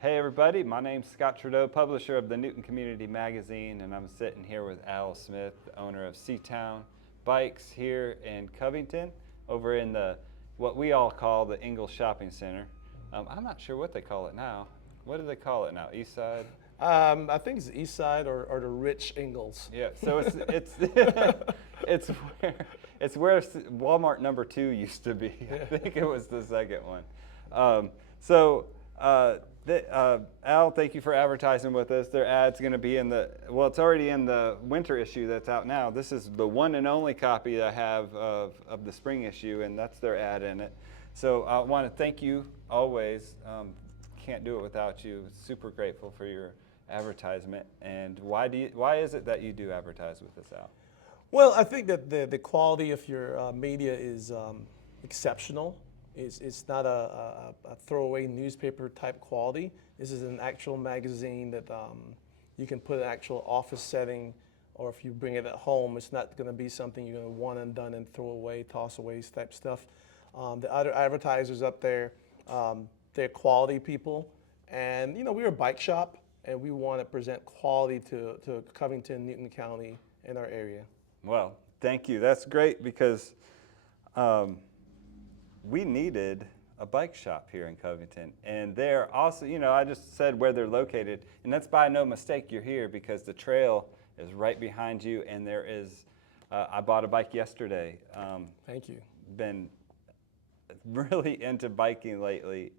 Hey everybody, my name's Scott Tredeau, publisher of the Newton Community Magazine, and I'm sitting here with Al Smith, the owner of Seatown Bikes here in Covington, over in what we all call the Ingalls Shopping Center. I'm not sure what they call it now. What do they call it now? East Side? I think it's the East Side or the rich Ingalls. Yeah, so it's it's where Walmart number 2 used to be. I think it was the second one. Al, thank you for advertising with us. Their ad's going to be it's already in the winter issue that's out now. This is the one and only copy that I have of the spring issue, and that's their ad in it. So I want to thank you always. Can't do it without you. Super grateful for your advertisement. And why is it that you do advertise with us, Al? Well, I think that the quality of your media is exceptional. It's not a throwaway newspaper type quality. This is an actual magazine that you can put in an actual office setting, or if you bring it at home, it's not going to be something you're going to one and done and throw away, toss away type stuff. The other advertisers up there, they're quality people, and we're a bike shop, and we want to present quality to Covington, Newton County, and our area. Well, thank you. That's great because we needed a bike shop here in Covington. And they're also, I just said where they're located, and that's by no mistake you're here because the trail is right behind you, and there is, I bought a bike yesterday. Thank you. Been really into biking lately,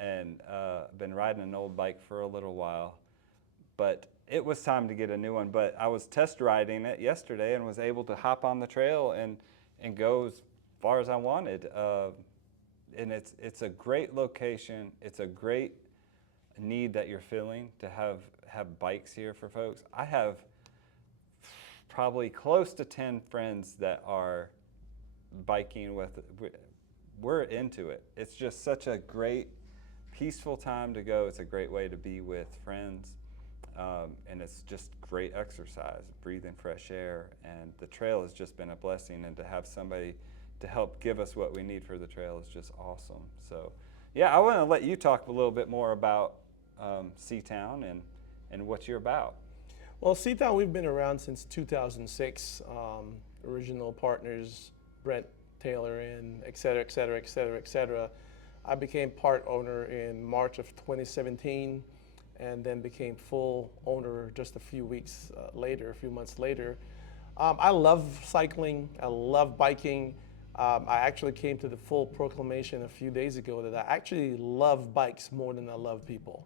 and been riding an old bike for a little while. But it was time to get a new one. But I was test riding it yesterday and was able to hop on the trail and go as far as I wanted. And it's a great location. It's a great need that you're filling to have bikes here for folks. I have probably close to 10 friends that are biking with. We're into it. It's just such a great, peaceful time to go. It's a great way to be with friends. And it's just great exercise, breathing fresh air, and the trail has just been a blessing, and to have somebody to help give us what we need for the trail is just awesome. So yeah, I want to let you talk a little bit more about Seatown and what you're about. Well, Seatown, we've been around since 2006. Original partners, Brent Taylor, and et cetera, et cetera, et cetera, et cetera. I became part owner in March of 2017. And then became full owner just a few months later. I love cycling, I love biking. I actually came to the full proclamation a few days ago that I actually love bikes more than I love people.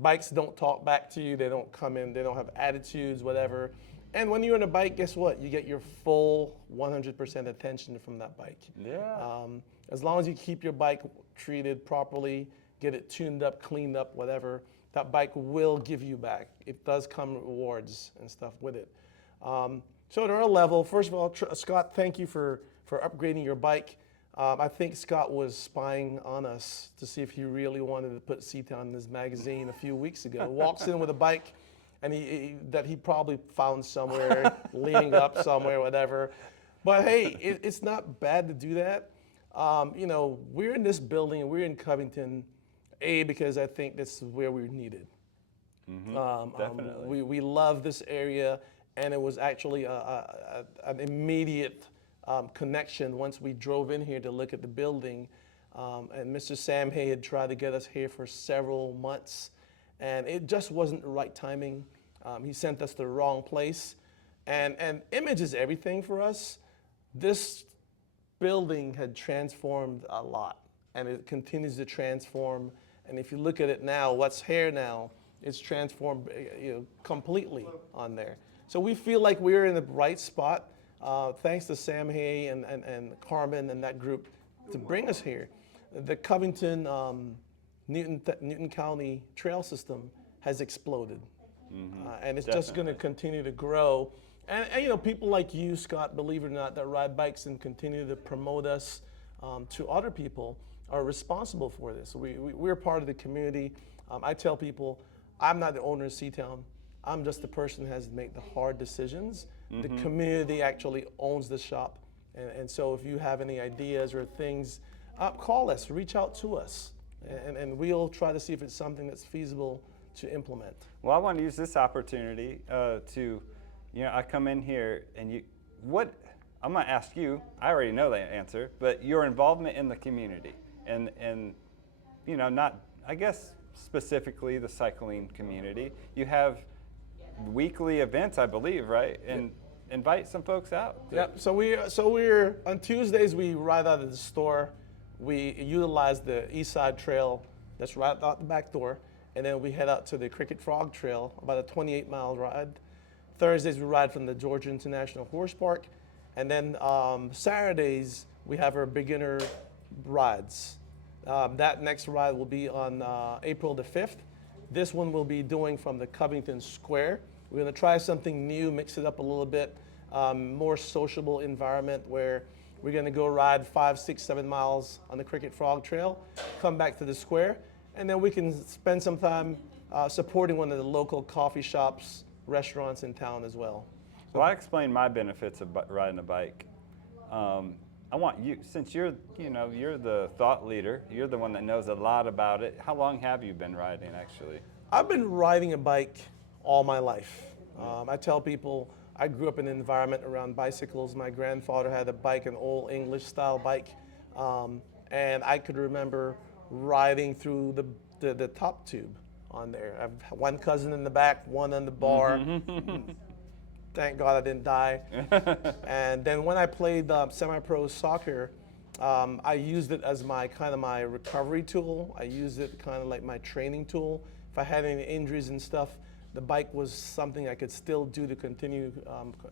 Bikes don't talk back to you, they don't come in, they don't have attitudes, whatever. And when you're on a bike, guess what? You get your full 100% attention from that bike. Yeah. As long as you keep your bike treated properly, get it tuned up, cleaned up, whatever, that bike will give you back. It does come rewards and stuff with it. So at our level, first of all, Scott, thank you for upgrading your bike. I think Scott was spying on us to see if he really wanted to put Seatown in his magazine a few weeks ago. Walks in with a bike and that he probably found somewhere, leaning up somewhere, whatever. But hey, it's not bad to do that. We're in this building, we're in Covington, because I think this is where we're needed. Definitely. We love this area, and it was actually an immediate connection once we drove in here to look at the building. And Mr. Sam Hay had tried to get us here for several months, and it just wasn't the right timing. He sent us to the wrong place. And image is everything for us. This building had transformed a lot, and it continues to transform. And if you look at it now, what's here now, it's transformed completely on there. So we feel like we're in the right spot, thanks to Sam Hay and Carmen and that group to bring us here. The Covington, Newton County trail system has exploded. And it's just going to continue to grow. And people like you, Scott, believe it or not, that ride bikes and continue to promote us to other people are responsible for this. We're part of the community. I tell people, I'm not the owner of Seatown. I'm just the person who has to make the hard decisions. The community actually owns the shop. And so if you have any ideas or things, call us, reach out to us. and we'll try to see if it's something that's feasible to implement. Well, I want to use this opportunity to, I come in here and I'm going to ask you, I already know the answer, but your involvement in the community and not, I guess, specifically the cycling community. You have weekly events, I believe, right? And invite some folks out. Yep. So we're on Tuesdays we ride out of the store. We utilize the East Side Trail that's right out the back door, and then we head out to the Cricket Frog Trail, about a 28-mile ride. Thursdays we ride from the Georgia International Horse Park, and then Saturdays we have our beginner rides. That next ride will be on April the 5th. This one we'll be doing from the Covington Square. We're going to try something new, mix it up a little bit, more sociable environment where we're going to go ride 5, 6, 7 miles on the Cricket Frog Trail, come back to the square, and then we can spend some time supporting one of the local coffee shops, restaurants in town as well. Well, I explained my benefits of riding a bike. I want you, since you're the thought leader, you're the one that knows a lot about it. How long have you been riding, actually? I've been riding a bike all my life. I tell people I grew up in an environment around bicycles. My grandfather had a bike, an old English style bike, and I could remember riding through the top tube on there. I have one cousin in the back, one on the bar. Thank God I didn't die. And then when I played semi-pro soccer, I used it as my my recovery tool. I used it kind of like my training tool. If I had any injuries and stuff, the bike was something I could still do to continue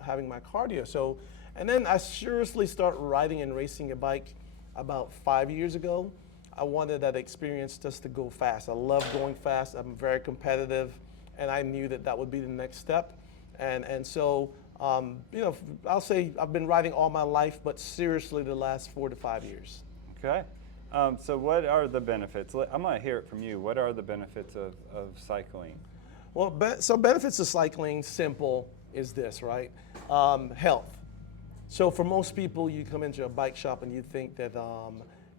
having my cardio. So, and then I seriously started riding and racing a bike about 5 years ago. I wanted that experience just to go fast. I love going fast. I'm very competitive, and I knew that that would be the next step. And so, I'll say I've been riding all my life, but seriously the last 4 to 5 years. Okay. So what are the benefits? I'm going to hear it from you. What are the benefits of cycling? Well, so benefits of cycling, simple, is this, right? Health. So for most people, you come into a bike shop and you think that,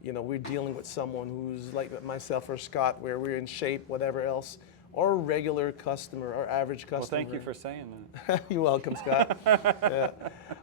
we're dealing with someone who's like myself or Scott, where we're in shape, whatever else, or a regular customer, or average customer. Well, thank you for saying that. You're welcome, Scott. Yeah.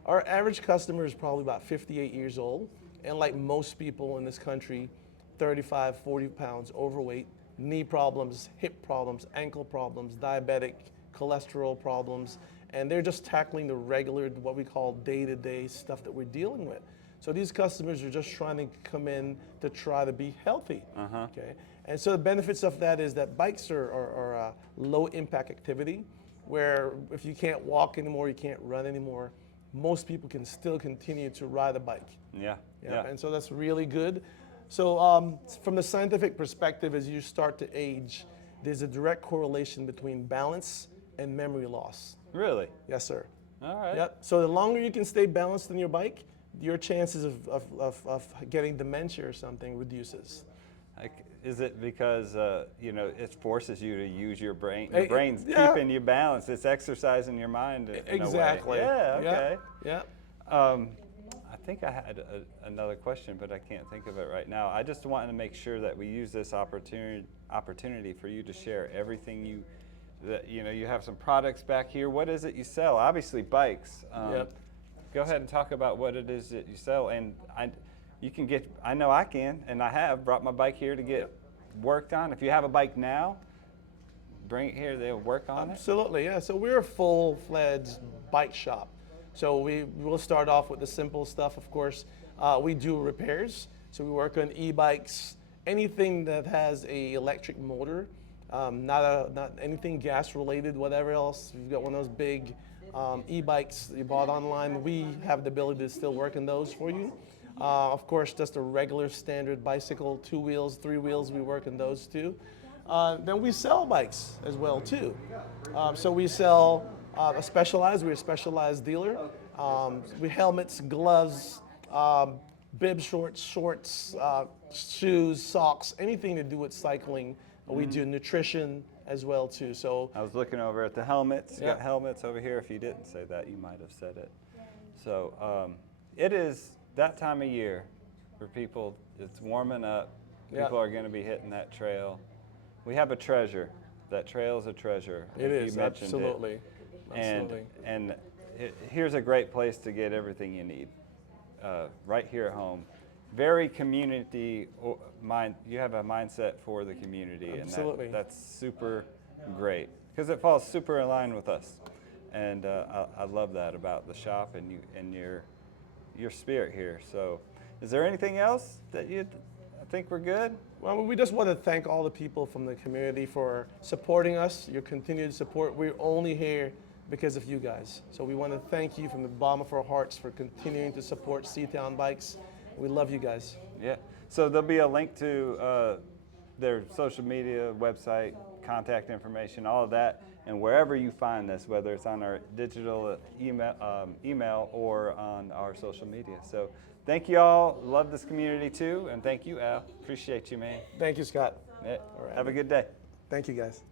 Our average customer is probably about 58 years old, and like most people in this country, 35, 40 pounds overweight, knee problems, hip problems, ankle problems, diabetic, cholesterol problems, and they're just tackling the regular, what we call day-to-day stuff that we're dealing with. So these customers are just trying to come in to try to be healthy. Okay? And so the benefits of that is that bikes are a low impact activity where if you can't walk anymore, you can't run anymore, most people can still continue to ride a bike. Yeah. And so that's really good. So from the scientific perspective, as you start to age, there's a direct correlation between balance and memory loss. Really? Yes, sir. All right. Yep. So the longer you can stay balanced on your bike, your chances of getting dementia or something reduces. Is it because it forces you to use your brain? Your brain's yeah. keeping you balanced. It's exercising your mind in Exactly. a way. Yeah. Okay. Yeah. I think I had another question, but I can't think of it right now. I just wanted to make sure that we use this opportunity for you to share everything you have some products back here. What is it you sell? Obviously bikes. Yep. Go ahead and talk about what it is that you sell. And I know I can, and I have brought my bike here to get worked on. If you have a bike now, bring it here, they'll work on it. Absolutely, yeah. So we're a full-fledged bike shop. So we'll start off with the simple stuff, of course. We do repairs. So we work on e-bikes, anything that has a electric motor, not anything gas related, whatever else. If you've got one of those big e-bikes you bought online, we have the ability to still work on those for you. Of course, just a regular standard bicycle, 2 wheels, 3 wheels, we work on those too. Then we sell bikes as well too. So we sell we're a specialized dealer. We helmets, gloves, bib shorts, shoes, socks, anything to do with cycling. We do nutrition as well too. So I was looking over at the helmets. You Yeah. got helmets over here. If you didn't say that, you might have said it. So it is that time of year for people. It's warming up. Yeah. People are going to be hitting that trail. We have a treasure. That trail is a treasure. It like is, you mentioned absolutely. it. Absolutely. And here's a great place to get everything you need, right here at home. Very community mind. You have a mindset for the community, Absolutely. and that's super great because it falls super in line with us. And I love that about the shop and you and your spirit here. So, is there anything else that you think we're good? Well, we just want to thank all the people from the community for supporting us, your continued support. We're only here because of you guys. So we want to thank you from the bottom of our hearts for continuing to support C-Town Bikes. We love you guys. Yeah. So there'll be a link to their social media, website, contact information, all of that, and wherever you find this, whether it's on our digital email or on our social media. So thank you all. Love this community too, and thank you, Al. Appreciate you, man. Thank you, Scott. Yeah. All right. Have a good day. Thank you, guys.